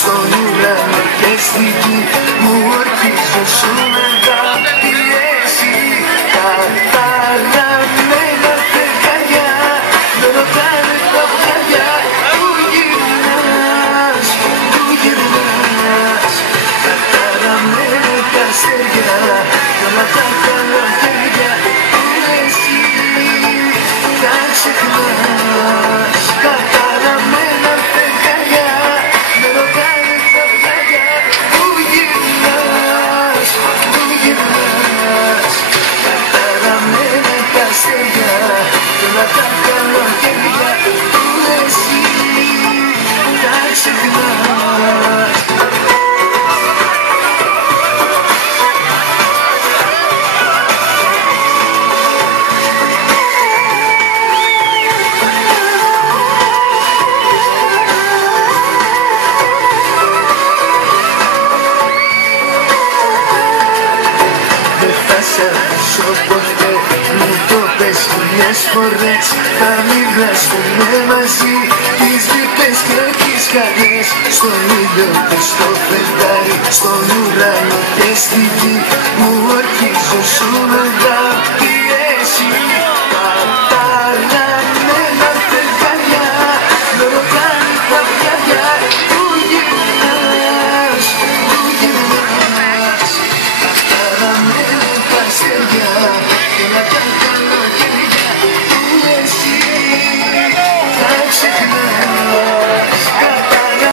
στον ουρανό και στη γη. Μου ορκίζεσαι τα πιέσει. Καταραμένα φεγγαριά με ρωτάνε τα βγαλιά. Πού γυρνάς, πού γυρνάς? Καταραμένα τα αστέρια κι όλα τα καλοκαίρια. Πού εσύ τα ξεχνάς? Καταραμένα φεγγαριά με ρωτάνε τα βγαλιά. Πού γυρνάς, πού γυρνάς? Καταραμένα τα αστέρια κι όλα τα καλοκαίρια. Πού εσύ τα ξεχνάς? Δεν θα σ' αφήσω ποτέ, μου το πες χιλιές φορές. Θα μοιραστούμε μαζί τις λύπες και τις χαρές. Στον ήλιο και στο φεγγάρι, στον ουρανό και στη γη. Μου ορκίζεσαι